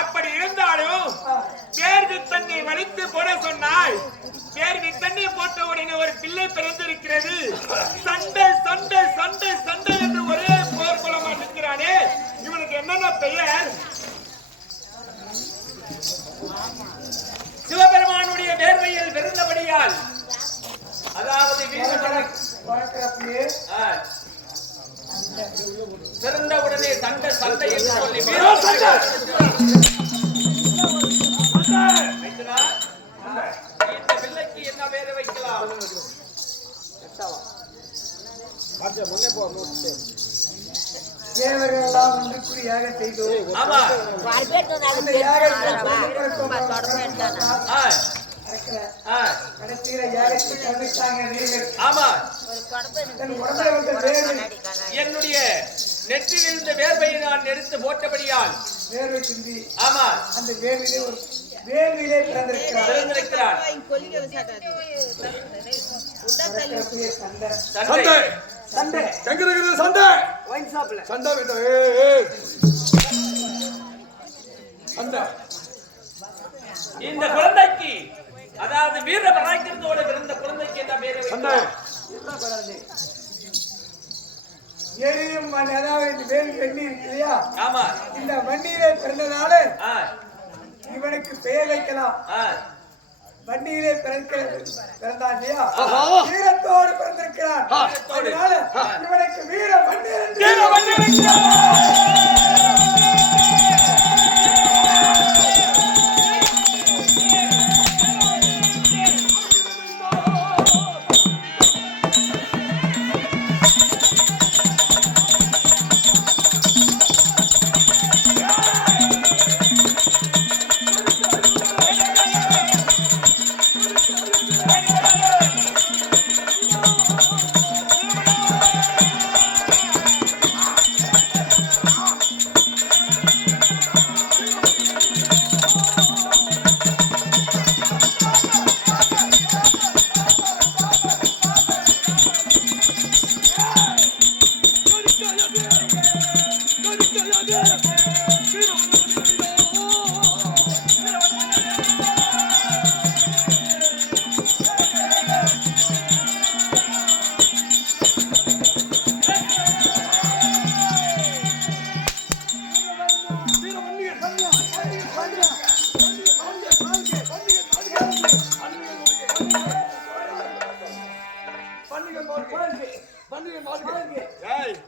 அப்படி இருந்தாலும் வேர்வி தண்ணி வலித்து போட சொன்னாய். வேர்வி தண்ணி போட்ட உடனே ஒரு பிள்ளை பிறந்திருக்கிறது. சண்டை சண்டை சண்டை சண்டை என்று ஒரே போர்க்குளமா நிற்கிறானே, இவனுக்கு என்னென்ன பெயர்? சிவபெருமானுடைய வேர்வையில் விருந்தபடியால், அதாவது பிறந்த உடனே சண்டை சண்டை என்று சொல்லி இந்த பிள்ளைக்கு என்ன பேரை வைக்கலாம்? தேவர்களெல்லாம் ஒன்றுக்குள் யாகம் செய்தோம். கடைசியில யாகத்தை கவனித்தாங்க நீங்கள். என்னுடைய நெற்றில் இருந்த வேர்வையை நான் எடுத்து போட்டபடியால் வேர்வை சிந்தி, ஆமா, அந்த வேர்விலே ஒரு வேர்விலே பிறந்திருக்கிறார். சண்டை எங்க இருக்குது? சண்டை ஒயின் ஷாப்ல சண்டை சண்டை. இந்த குழந்தைக்கு, அதாவது வீர பராக்கிரத்தோடு பிறந்த குழந்தைக்கு என்ன பேரை வைக்கலாம்? எரியும் அதாவது இந்த வேல் வெண்ணி இருக்கு இல்லையா? ஆமா, இந்த வண்டியிலே பிறந்ததால இவனுக்கு பெயர் வைக்கலாம். வண்டியிலே பிறந்தான் இல்லையா? வீரத்தோடு பிறந்திருக்கிறான். அதனால இவனுக்கு வீர வண்டி.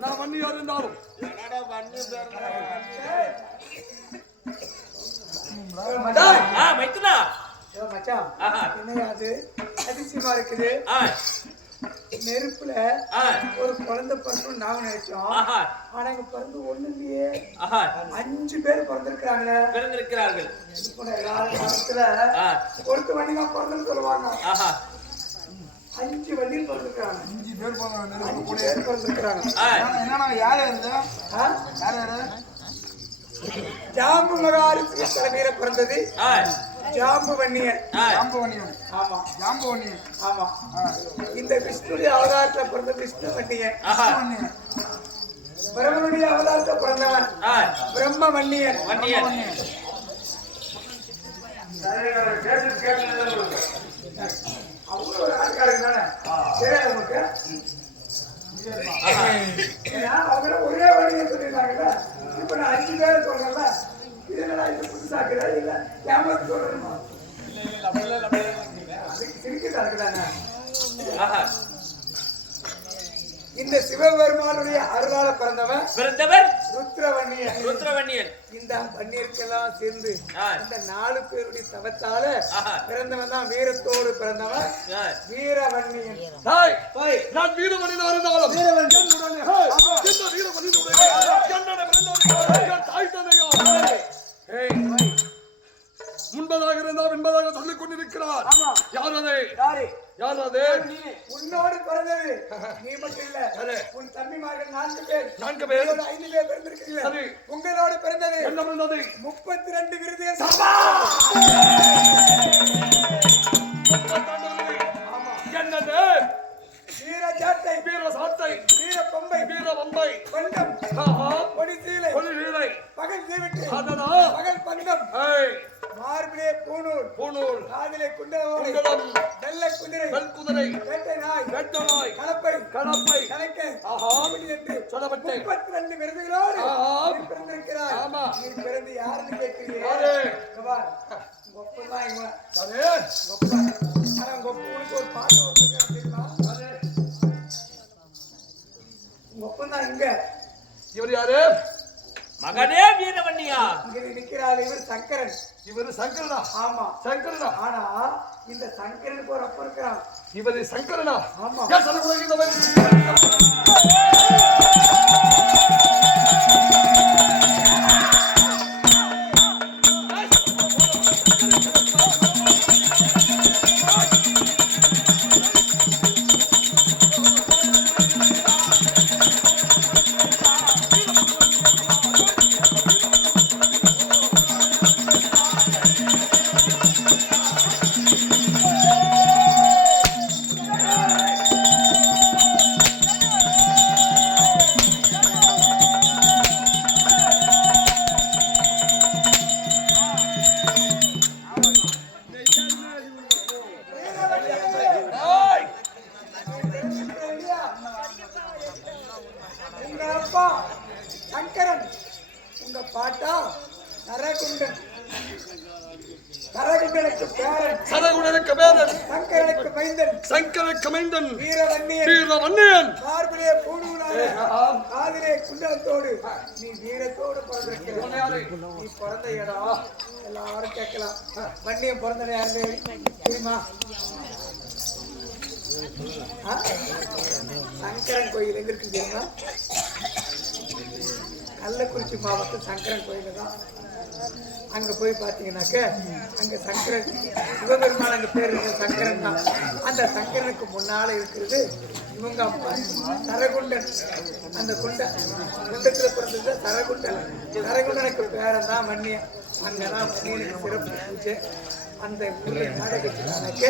நான் வன்னியா இருந்தாலும் மைத்துனா மச்சான் என்னையா அது அதிசயமா இருக்குது. நெருப்புல ஒரு குழந்தை பிறக்கணும் நாங்க நினைச்சோம். ஆனா இங்க பிறந்து ஒண்ணு இல்லையே. 5 பேர் பிறந்திருக்கிறாங்களே. பிறந்திருக்கிறார்கள். ஒருத்த வண்டி தான் பிறந்துன்னு சொல்லுவாங்க. 5 வண்டியில் பிறந்திருக்கிறாங்க. 5 பேர் பிறந்திருக்கிறாங்க. என்னன்னா யாரு இருந்தா ஜாம்பு மகாரி தலைமையில பிறந்தது ஜாம்புவன்னியன். ஆமா ஜாம்பவன்னியன். ஆமா. இந்த விஷ்ணுடைய அவதாரத்துல பிறந்த விஷ்ணுவன்னியன். பிரம்மனுடைய அவதாரத்துல பிறந்தவன் பிரம்மவன்னியன். அவங்க ஒரு ஆட்காரங்க தானே தெரியாது உங்களுக்கு. அவங்க ஒரே வழியை சொல்லிருந்தாங்கல்ல. இப்ப நான் 5 பேரை சொல்றேன்ல. இது என்னடா இது புதுசாக்குறா இல்ல கேமரா சொல்றேன். இந்த சிவபெருமானுடைய அருளால பிறந்தவர் ருத்ரவன்னியன். இந்த வன்னியருக்கெல்லாம் சேர்ந்து இந்த 4 பேருடைய தவத்தால பிறந்தவன் தான் வீரத்தோடு பிறந்தவன் வீரவன்னியன். நான் வீரவன்னியன் இருந்தாலும் முன்பதாக இருந்தால் என்பதாக சொல்லிக் கொண்டிருக்கிறார். யார் அது? உன்னோடு பிறந்தது நீ மட்டும் இல்ல. உன் தம்பிமார்கள் 4 பேர் 5 பேர் பிறந்திருக்கிறீர்கள். உங்களோடு பிறந்தது என்ன பிறந்தது? 32 விருதுகள். என்னது? வீரசாட்டை, வீரசாட்டை, வீரப்பம்பை, வீரவம்பை, பண்டம், பொடிசீலை, பொலிசீலை, பகல் தீவிட்டு, அதனால் பகல் பண்டம், மார்பிலே பூணூல், காதிலே குண்டலம், வெள்ளை குதிரை, வெள்குதிரை, வேட்டை நாய், கலப்பை, கலக்கை, என்று சொல்லப்பட்டு 32 விருதுகளோடு நீ பிறந்திருக்கிறாய். நீ பிறந்து யாருன்னு கேட்கிறீங்க? கொப்பதான் இவன். ஆனா கொப்பனுக்கு ஒரு பாட்டு வச்சிருக்கான் தெரியுமா? கொப்பதான் இங்க. இவர் யாரு? மகனே வீரவன்னியா. இங்க நிக்கிறாள் இவர் சங்கரன். இவர் சங்கரனா? ஆமா சங்கரனா. ஆனா இந்த சங்கரனுக்கு ஒரு அப்பா இருக்கிறான். இவர் சங்கரனா? ஆமா. ஏன் சொல்லுங்க? சங்கரன் உங்க பாட்டா நரகுண்டன். நரகுண்டனுக்கு பேரன், சரகுணனுக்கு வேதன், சங்கரனுக்கு மைந்தன், சங்கரனுக்கு மைந்தன், வீரவன்னியன், மார்பிலே பூணூலான, காதிலே குண்டலத்தோடு நீ வீரத்தோடு பிறந்திருக்கிறாய். நீ பிறந்த இடம் எல்லாரும் கேட்கலாம். வன்னியம் பிறந்த யாரு தெரியுமா? சங்கரன் கோயில் எங்க இருக்கு தெரியுமா? கள்ளக்குறிச்சி மாவட்டம் சங்கரன் கோயில் தான். அங்க போய் பாத்தீங்கன்னாக்க அங்க சங்கரன் சிவபெருமான் அங்க பேர் இருக்க சங்கரன் தான். அந்த சங்கரனுக்கு முன்னால இருக்கிறது இவங்க அப்பா சரகுண்டன். அந்த குண்டத்துல பிறந்தது சரகுண்டன். சரகுண்டனுக்கு பேரன் தான் வன்னியன். அங்கதான் வன்னியனுக்கு சிறப்பு பூஜை. அந்த ஊர்ல நாடகம் வச்சிருந்தாக்க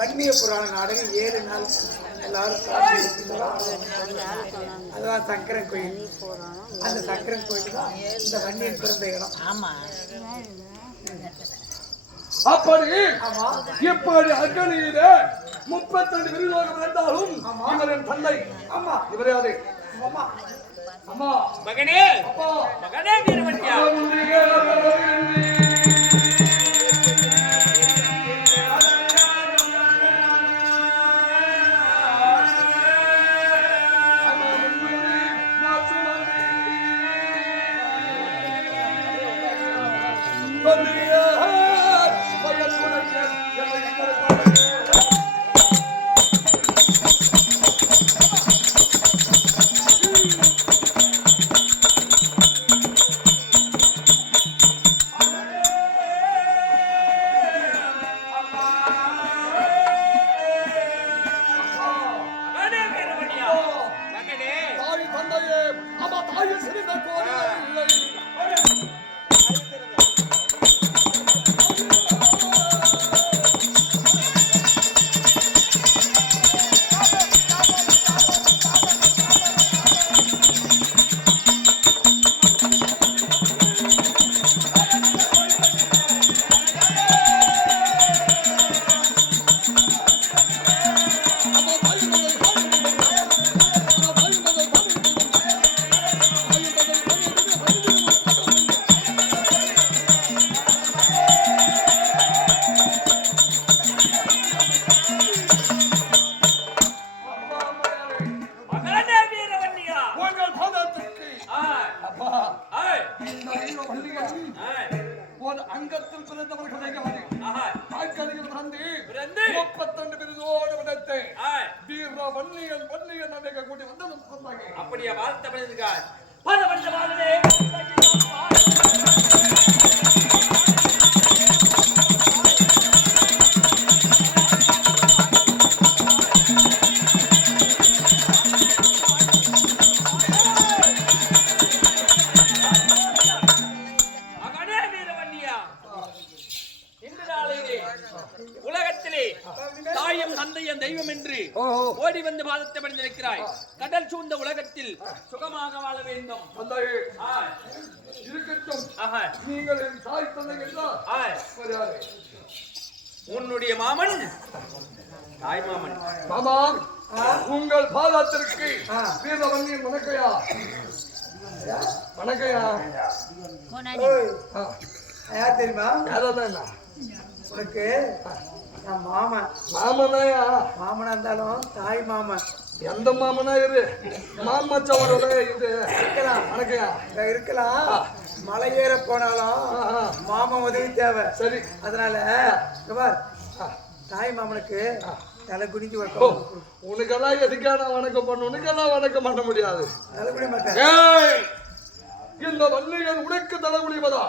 வன்னிய புராண நாடகம் 7 நாள் எல்லாரும் காசு கொடுத்தீங்களா? அதுதான் சங்கரன் கோயில். அந்த சங்கரன் கோயில் தான் இந்த வன்னியன் பிறந்த இடம். அப்படி ஆமா இப்படி அக்கனியில 32 விருதோகம் இருந்தாலும் இவரின் தந்தை ஆமா இவரே அது ஆமா அம்மா மகனே அப்பா மகனே வீரவன்யா ஒரு அங்கத்தில் பிறந்தவர்களை 32 விருதோடு விடத்தை வீர வன்னியன் வன்னியன் அன்னைக்கு கூட்டி வந்து அப்படியே வாழ்த்த உலகத்திலே தாயும் தந்தையும் தெய்வம் என்று ஓடி வந்து பாதத்தை பணிந்து வைக்கிறாய். கடல் சூழ்ந்த உலகத்தில் சுகமாக வாழ வேண்டும். இருக்கட்டும். நீங்கள் என் தாய் தந்தை என்றால் உன்னுடைய மாமன் தாய் மாமன் மாமா உங்கள் பாதத்திற்கு வீரவன்னியின் வணக்கையா வணக்கையா யார் தெரியுமா? யாரா உனக்கு நான் மாமன் மாமனாயா மாமனா இருந்தாலும் தாய் மாமன் எந்த மாமனா இரு மாமச்சவரோட இது இருக்கலாம் வணக்கையா இருக்கலாம். மலை ஏற போனாலும் மாமன் உதவி தேவை. சரி அதனால தாய் மாமனுக்கு தலை குனிஞ்சு வைக்கும். உனக்கெல்லாம் எதுக்கான வணக்கம் பண்ண உனக்கெல்லாம் வணக்கம் பண்ண முடியாது. தலை குனிய மாட்டேன். இந்த வன்னியன் உனக்கு தலை குனிவதா?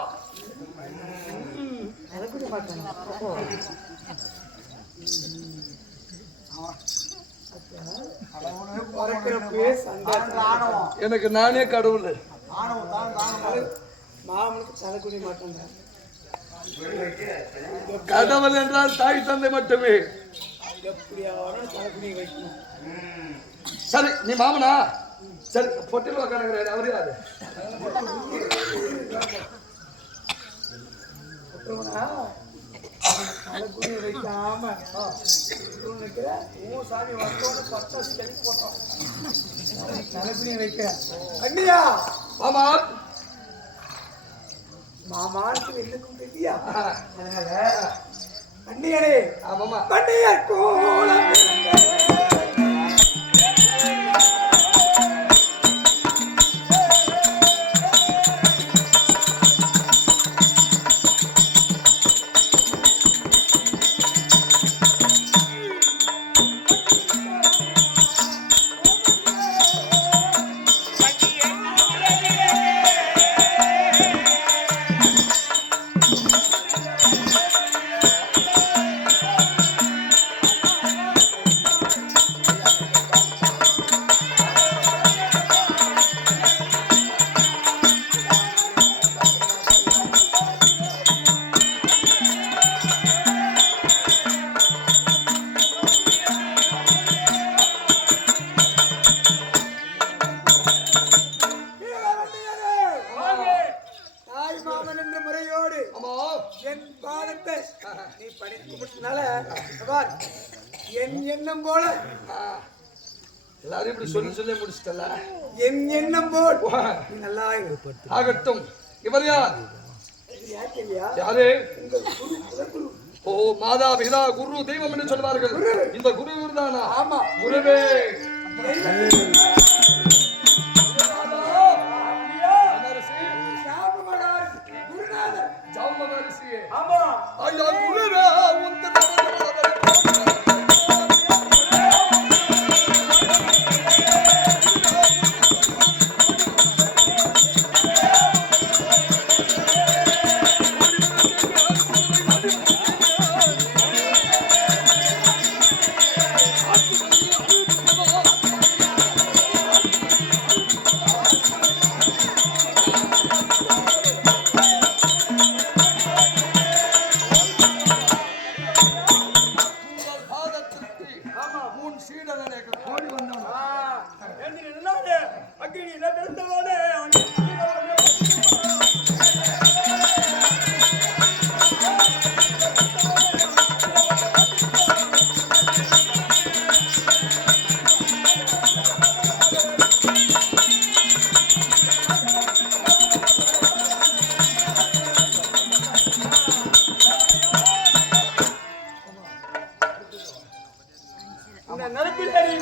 தலை குனிய மாட்டேன். எனக்கு நானே கடவுள். மாமனுக்கு தலை குனிய மாட்டேங்க. கடவுள் என்றால் தாய் தந்தை மட்டுமே. தலை குனிய வைக்கணும். சரி நீ மாமனா? சரி பொட்டில் உக்காந்துக்கிறாரு அவரு யாரு? தலை குனிய வைக்காம சாமி வந்தோன்னு பட்டாசு கழி போட்டோம். தலை குனிய வைக்க அண்ணியா மாமா மாமானுக்கு வெள்ளுக்கும் தெரியா? அதனால அண்ணியனே ஆமாமா அண்ணியர் கோலம் என் பாதத்தை நீ படித்து முடிச்சனால பார், என் எண்ணம் போல எல்லாரும் இப்படி சொல்லி சொல்லி முடிச்சிட்டல. என் எண்ணம் போல் நீ நல்லா இரு. ஆகட்டும். இவர் யார்? யாருக்கு இல்லையா? யாரு? உங்க குரு, குலகுரு. ஓ, மாதா பிதா குரு தெய்வம் என்று சொல்வார்கள். இந்த குரு தானா? ஆமா, குருவே. ஆமா, ஐயா குருவே,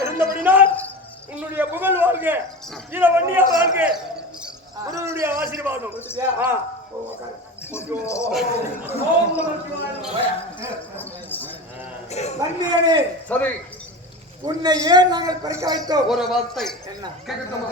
இருந்தபடினால் உன்னுடைய புகழ் வாழ்க, வண்டியா வாழ்க, குருவுடைய ஆசீர்வாதம். நன்றியனே. சரி, உன்னை ஏன் நாங்கள் பறிக்க வைத்தோம்? ஒரு வார்த்தை என்ன கேட்கட்டுமா?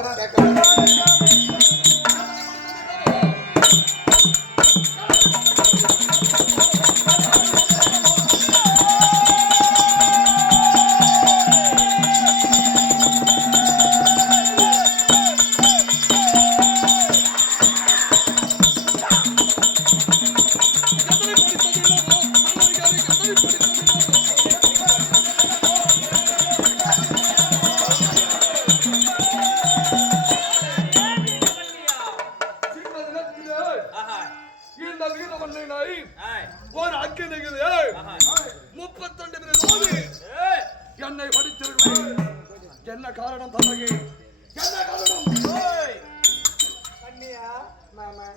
ஒரு அக்கினைகள் 32 என்னை படித்திருக்கிறேன். என்ன காரணம் தந்தையே? என்ன காரணம்? பண்ணியா மாமா,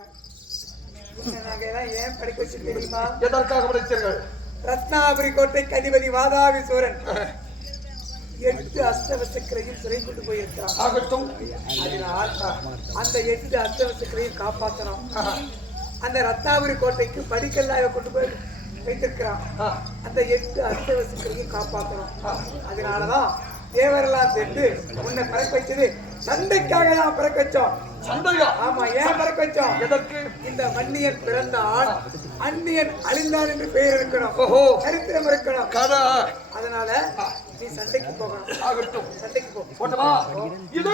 உன்னை நாங்க எல்லாம் ஏன் படிக்க வச்சு தெரியுமா? எதற்காக படித்தீர்கள்? ரத்னாபுரி கோட்டைக்கு அதிபதி வாதாபி சூரன் 8 அஸ்தவசக்கரையும் சிறை கொண்டு போயிருக்கிறான். ஆகட்டும். அதனால் அந்த 8 அஸ்தவசக்கரையும் காப்பாற்றணும். அந்த ரத்னாபுரி கோட்டைக்கு படிக்கல்லாக கொண்டு போய் வைத்திருக்கிறான். அந்த 8 அஸ்தவசக்கரையும் காப்பாற்றணும். அதனாலதான் தேவரெல்லாம் சேர்ந்து உன்னை பிறக்க வச்சது சண்டைக்காக தான் பிறக்க வச்சோம். சண்டையா? ஆமா, ஏன் பிறக்க வச்சோம்? எதற்கு? இந்த மன்னியன் பிறந்தான், அந்நியன் அழிந்தான் என்று பெயர் இருக்கணும், சரித்திரம் இருக்கணும். அதனால நீ சண்டைக்கு போகணும். ஆகட்டும், சண்டைக்கு போ. போட்டமா? இதோ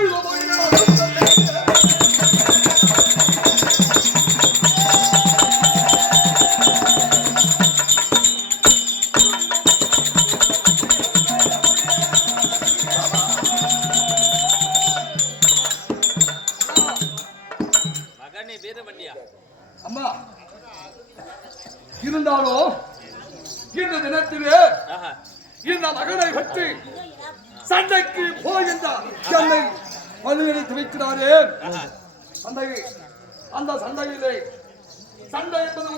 அம்மா, இருந்தாலும் இந்த தினத்திலே இந்த மகனை பற்றி சண்டைக்கு போகின்றார் என்னை வலியுறுத்தி வைக்கிறாரே. அந்த சண்டையிலே சண்டை என்பது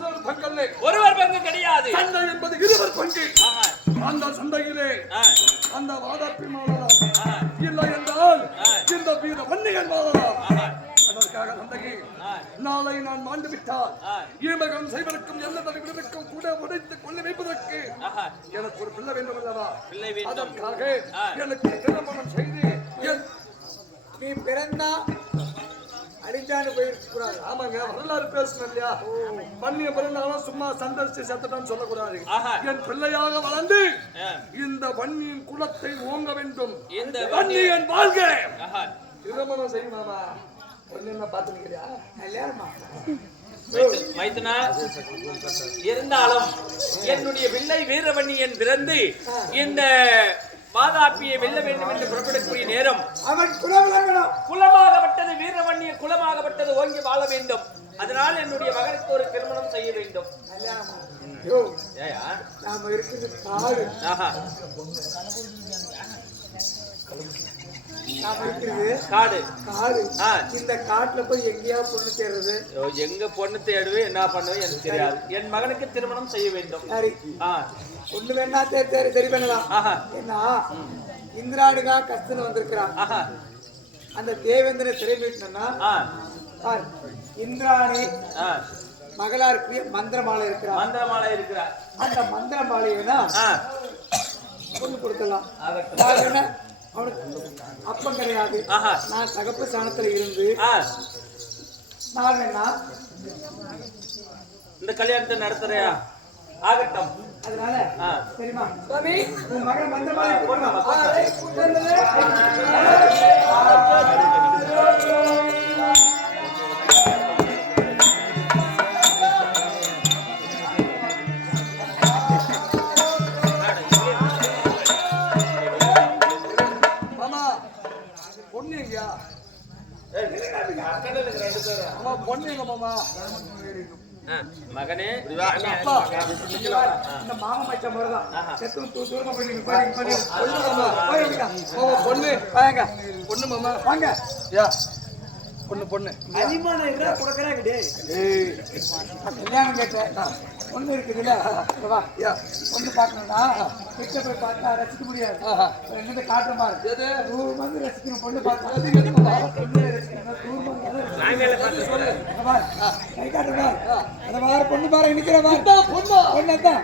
ஒருவர் பங்கு கிடையாது. சண்டை என்பது இருவர் பங்கு. அந்த சண்டையிலே அந்த வாதாப்பி மாறலாம், இல்லை என்றால் இந்த வீர வன்னியன் மாறலாம். அதற்காக தந்தையே, நாளை நான் மாண்டு விட்டால் ஈமகம் செய்வதற்கும் எல்லா தலைவர்களுக்கும் கூட உடைத்து கொள்ள வைப்பதற்கு எனக்கு ஒரு பிள்ளை வேண்டும் அல்லவா? அதற்காக எனக்கு திருமணம் செய்து நீ பிறந்தா அழிஞ்சான்னு போயிருக்க கூடாது. ஆமாங்க, வரலாறு பேசணும் இல்லையா? பண்ணிய பிறந்தாலும் சும்மா சந்தரிச்சு செத்துட்டான்னு சொல்லக்கூடாது. என் பிள்ளையாக வளர்ந்து இந்த வன்னியின் குலத்தை ஓங்க வேண்டும். இந்த வன்னியன் வாழ்க. திருமணம் செய்யுமாமா? என்ன பாத்துக்கிறியா? கல்யாணமா? இருந்தாலும் என்னுடைய பிள்ளை வீரவன்னியன் பிறந்து இந்த வாதாப்பியை வெல்ல வேண்டும் என்று புறப்படக்கூடிய நேரம் அவன் குலமாகப்பட்டது வீரவன்னிய குலமாகப்பட்டது ஓங்கி வாழ வேண்டும். அதனால் என்னுடைய மகனுக்கு ஒரு திருமணம் செய்ய வேண்டும். கல்யாணமா? யோ, ஏயா நாம இருக்குது காடு. ஆஹா நாம இருக்குது காடு. காடு. ஆ. இந்த காட்டுல போய் எங்கேயா பொண்ணு தேடுறது? எங்க பொண்ணு தேடுவேன் என்ன பண்ணுவேன் எனக்கு தெரியாது. என் மகனுக்கு திருமணம் செய்ய வேண்டும். சரி, பொண்ணு வேணா சரி பண்ணலாம். ஆஹா ஏன்னா இந்திராணிகா கஸ்துன்னு வந்திருக்கிறான். ஆஹா அந்த தேவேந்திர சிறை மீட்டனா இந்திராணி மகளாருக்கு மந்திரமாலை இருக்கிறார். மந்திரமாலை இருக்கிறார். அந்த மந்திரமாலைனா பொண்ணு கொடுக்கலாம். அவனுக்கு அப்பம் கிடையாது. நான் தகப்பு ஸ்தானத்துல இருந்து நான் என்ன இந்த கல்யாணத்தை நடத்துறியா? ஆகட்டும். அதனால சரிமா சுவாமி உன் மகன் மந்திரமாலை போடணும். மகனே இந்த மாமா மச்ச முறைதான் தூரமா பொண்ணு வாங்க பொண்ணு மாமா வாங்க பொண்ணு அதிகமான இதா கொடுக்கறாங்க. கல்யாணம் கேட்டேன் பொண்ணு இருக்குதுல்ல, வா பொண்ணு பார்க்கணும்னா கிட்ட போய் பார்த்தா ரசிக்க முடியாது. என்னது காட்டுற மாதிரி தூரம் வந்து ரசிக்கணும். பொண்ணு பார்த்தா பொண்ணு ரசிக்கணும். தூரம் கை காட்டுற மாதிரி அந்த மாதிரி பொண்ணு பாரு நிக்கிற மாதிரி பொண்ணு தான்.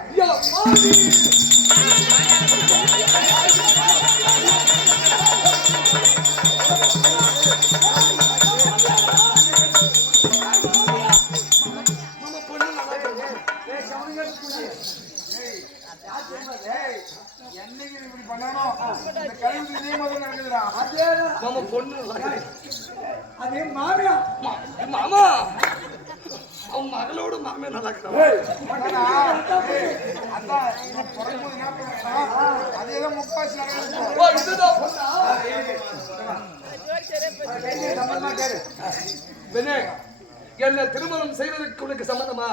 அதே மாமியா மாமா அவன் மகளோட மாமே நல்லா என்ன திருமணம் செய்வதற்கு உனக்கு சம்மந்தமா?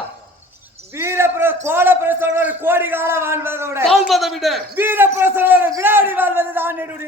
கோலப்பிரசோட கோடி காலம் வாழ்வதை விட வீரப்பிரசோட வினாடி வாழ்வது தான் என்னுடைய